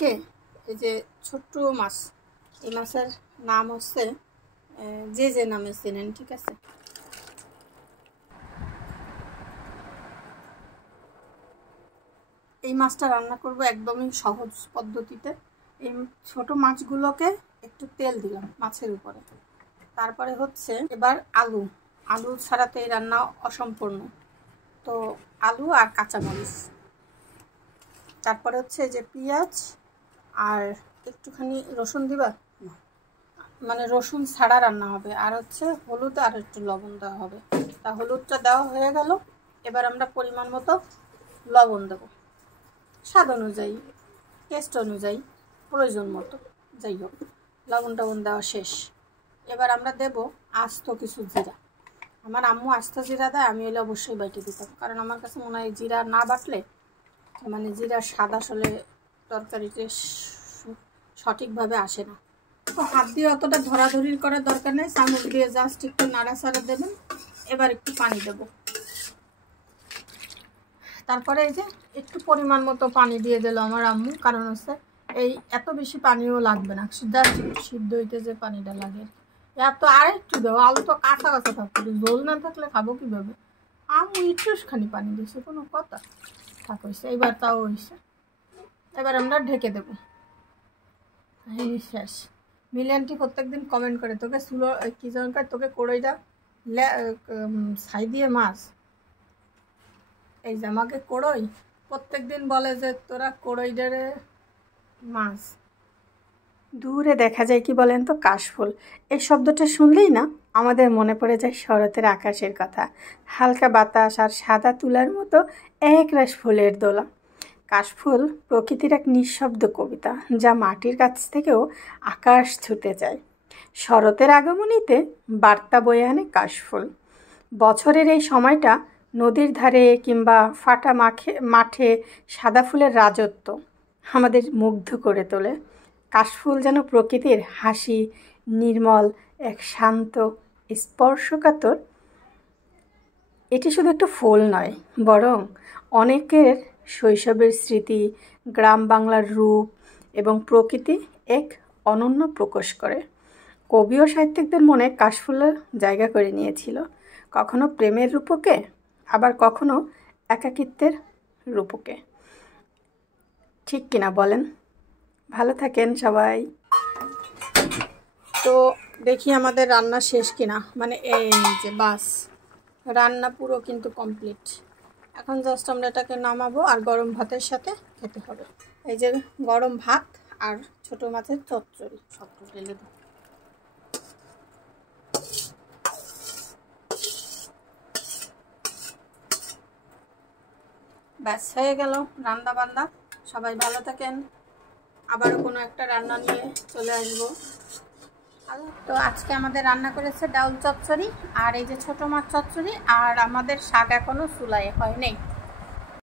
কে এই যে ছোট্ট মাছ, এই মাছের নাম হচ্ছে যে যে নামে চেনেন, ঠিক আছে। এই মাছটা রান্না করব একদমই সহজ পদ্ধতিতে। এই ছোট মাছগুলোকে একটু তেল দিলাম মাছের উপরে। তারপরে হচ্ছে এবার আলু ছাড়াতে এই রান্না অসম্পূর্ণ, তো আলু আর কাঁচামরিচ। তারপরে হচ্ছে যে পেঁয়াজ আর একটুখানি রসুন দিবা, মানে রসুন ছাড়া রান্না হবে। আর হচ্ছে হলুদ আর একটু লবণ দেওয়া হবে। তা হলুদটা দেওয়া হয়ে গেল। এবার আমরা পরিমাণ মতো লবণ দেবো, স্বাদ অনুযায়ী, টেস্ট অনুযায়ী, প্রয়োজন মতো, যাই হোক। লবণ টবণ দেওয়া শেষ। এবার আমরা দেব আস্ত কিছু জিরা। আমার আম্মু আস্ত জিরা দেয়, আমি হলে অবশ্যই বাইটে দিতাম, কারণ আমার কাছে মনে হয় জিরা না বাটলে মানে জিরার স্বাদ আসলে তরকারিতে সঠিকভাবে আসে না। তো হাত দিয়ে অতটা ধরাধরি করার দরকার নেই, চামচ দিয়ে জাস্ট একটু নাড়াচাড়া দেবেন। এবার একটু পানি দেব। তারপরে এই যে একটু পরিমাণ মতো পানি দিয়ে দিল আমার আম্মু, কারণ হচ্ছে এই এত বেশি পানিও লাগবে না, জাস্ট একটু সিদ্ধ হইতে যে পানিটা লাগে। এত আর একটু দেবো, আলু তো কাঁচা কাঁচা থাকবে, ঝোল না থাকলে খাবো কীভাবে। আম্মু একটুখানি পানি দিয়েছে, কোনো কথা থাক হয়েছে। এবার তাও হয়েছে। এবার আমরা ঢেকে দেবো। শেষ। মিলিয়ানটি প্রত্যেকদিন কমেন্ট করে, তোকে চুলো কি জনকার, তোকে কড়াইটা ছাই দিয়ে মাছ, এই যে আমাকে কড়ই প্রত্যেকদিন বলে যে তোরা কড়ইডারে মাছ। দূরে দেখা যায় কি বলেন তো, কাশফুল। এই শব্দটা শুনলেই না আমাদের মনে পড়ে যায় শরতের আকাশের কথা। হালকা বাতাস আর সাদা তুলার মতো একরাশ ফুলের দোলা। কাশফুল প্রকৃতির এক নিঃশব্দ কবিতা, যা মাটির কাছ থেকেও আকাশ ছুতে যায়। শরতের আগমনীতে বার্তা বয়ে আনে কাশফুল। বছরের এই সময়টা নদীর ধারে কিংবা ফাটা মাঠে সাদা ফুলের রাজত্ব আমাদের মুগ্ধ করে তোলে। কাশফুল যেন প্রকৃতির হাসি, নির্মল এক শান্ত স্পর্শকাতর। এটি শুধু একটা ফুল নয়, বরং অনেকের শৈশবের স্মৃতি, গ্রাম বাংলার রূপ এবং প্রকৃতি এক অনন্য প্রকাশ করে। কবি ও সাহিত্যিকদের মনে কাশফুলের জায়গা করে নিয়েছিল, কখনো প্রেমের রূপকে, আবার কখনো একাকিত্বের রূপকে। ঠিক কিনা বলেন? ভালো থাকেন সবাই। তো দেখি আমাদের রান্না শেষ কিনা, মানে এই যে বাস রান্না পুরো কিন্তু কমপ্লিট। এখন জাস্ট আমরা এটাকে নামাবো আর গরম ভাতের সাথে খেতে হবে। এই যে গরম ভাত আর ছোট মাছের চচ্চড়ি সব ঢেলে দেবো। ব্যাস হয়ে গেল রান্না বান্না। সবাই ভালো থাকেন। আবারও কোনো একটা রান্না নিয়ে চলে আসবো। তো আজকে আমাদের রান্না করেছে ডাউল চচ্চড়ি আর এই যে ছোট মাছ চচ্চড়ি, আর আমাদের শাক এখনো চুলায় হয় নাই।